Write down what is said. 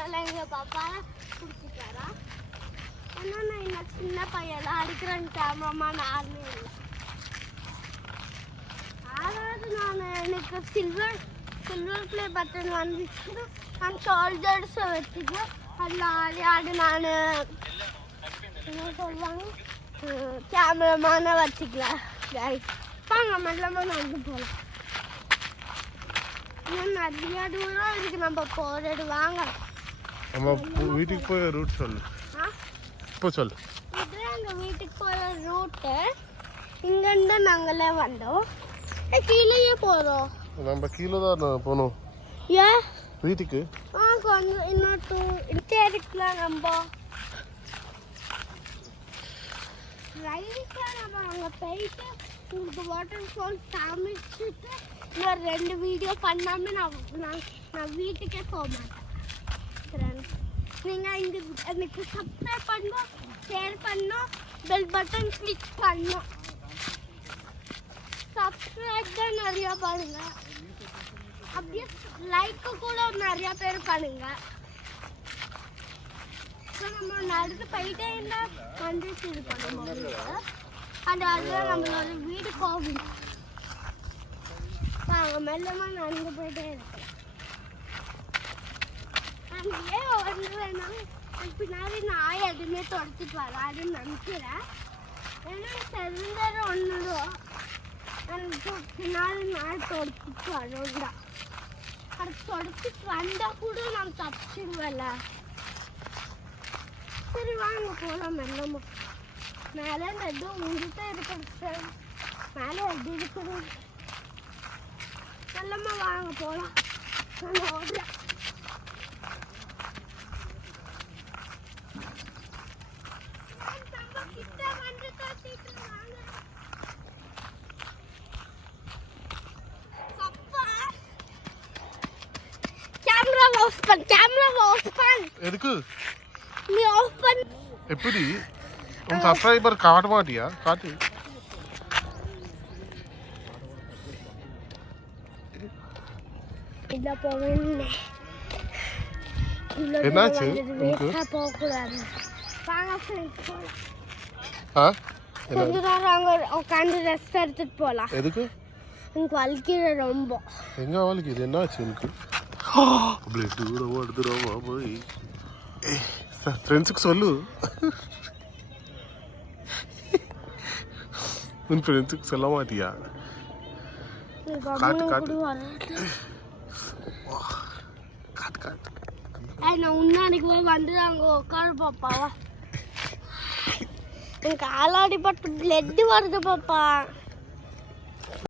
அதனால எங்க பாப்பா குடிச்சிட்டாரா. ஏன்னா நான் என்ன சின்ன பையெல்லாம் அடிக்கிறேன் கேமராமேன் யாருமே இல்லை. அதாவது நான் எனக்கு சில்வர் ப்ளே பட்டன் வந்துச்சு. நான் ஷோல்டர்ஸை வச்சுக்கேன். அதில் ஆடி நான் என்ன சொல்லுவாங்க கேமராமேனை வச்சுக்கலாம். வாங்க மெல்லமாக நடந்து போகலாம். இன்னும் நிறைய தூரம் இருக்கு நம்ம போகிறது. வாங்க நம்ம வீட்டுக்கு போய் ரூட் சொல்லு. இப்போ சொல்லு. இதுதான் எங்கள் வீட்டுக்கு போகிற ரூட்டு. இங்கேருந்து நாங்களே வந்தோம். கீழேயே போகிறோம். நம்ம கீழே தான் போகணும். ஏன் வீட்டுக்கு கொஞ்சம் இன்னும் இருக்கலாம். நம்ம ரைட்டாக நம்ம அங்கே போயிட்டு உங்களுக்கு வாட்டர் ஃபால் காமிச்சிட்டு இன்னொரு 2 வீடியோ பண்ணாமல் நான் வீட்டுக்கே போக மாட்டேன். நீங்கள் இங்கே எனக்கு சப்ஸ்கிரைப் பண்ணணும், ஷேர் பண்ணணும், பெல் பட்டன் கிளிக் பண்ணணும். சப்ஸ்கிரைப் தான் நிறையா பண்ணுங்க. அப்படியே லைக்கு கூட நிறையா பேர் பண்ணுங்க. இப்போ நம்ம நடந்து போயிட்டே இருந்தால் வந்துட்டு இது பண்ண முடியும். அதுதான் நம்மளோட வீடு கோவில். நாங்கள் மெல்லமாக நடந்து போயிட்டே இருக்கோம். நான் ஏன் வந்துடுவேன்னா பின்னாடி நாய் எதுவுமே தொடச்சிட்டு வராதுன்னு நினைக்கிறேன். ஏன்னா தெரிஞ்சது ஒன்றுடும் எனக்கு பின்னாடி நாய் தொடச்சிட்டு வரோம்டா. அது தொடச்சிட்டு வந்தால் கூட நான் தப்பிச்சிடுவேன்ல. சரி வாங்க போகலாம் மெல்லமாக. மேலே எதுவும் உங்ககிட்ட இருக்கிறது மேலே எப்படி இருக்குது. மெல்லமாக வாங்க போகலாம். நான் ஓடுறேன். எதுக்கு நீ ஆஃப் பண்ணு. எப்படி உன் சப்ஸ்கிரைபர் காட்ட மாட்டியா? காட்டு. இல்ல போவேன். என்னாச்சு உனக்கு? போகக்கூடாது. வாங்க ஃப்ரெண்ட்ஸ் போகலாம். கொஞ்ச நேரம் அங்கே உட்காந்து ரெஸ்ட் எடுத்துட்டு போகலாம். எதுக்கு? எனக்கு வலிக்கிற ரொம்ப. எங்க வலிக்குது? என்னாச்சு உனக்கு? பிளட் கூட ஓடுதுரோமா போய். ஃப்ரெண்ட்ஸுக்கு சொல்லு. உன் ஃப்ரெண்ட்ஸுக்கு சொல்ல மாட்டியா? காட்டு காட்டு காட்டு காட்டு. நான் உன்னாடிக்கு போய் வந்து அங்கே உட்காரு பாப்பா. எனக்கு ஆளாடி பட்டு பிளட் வருது பாப்பா.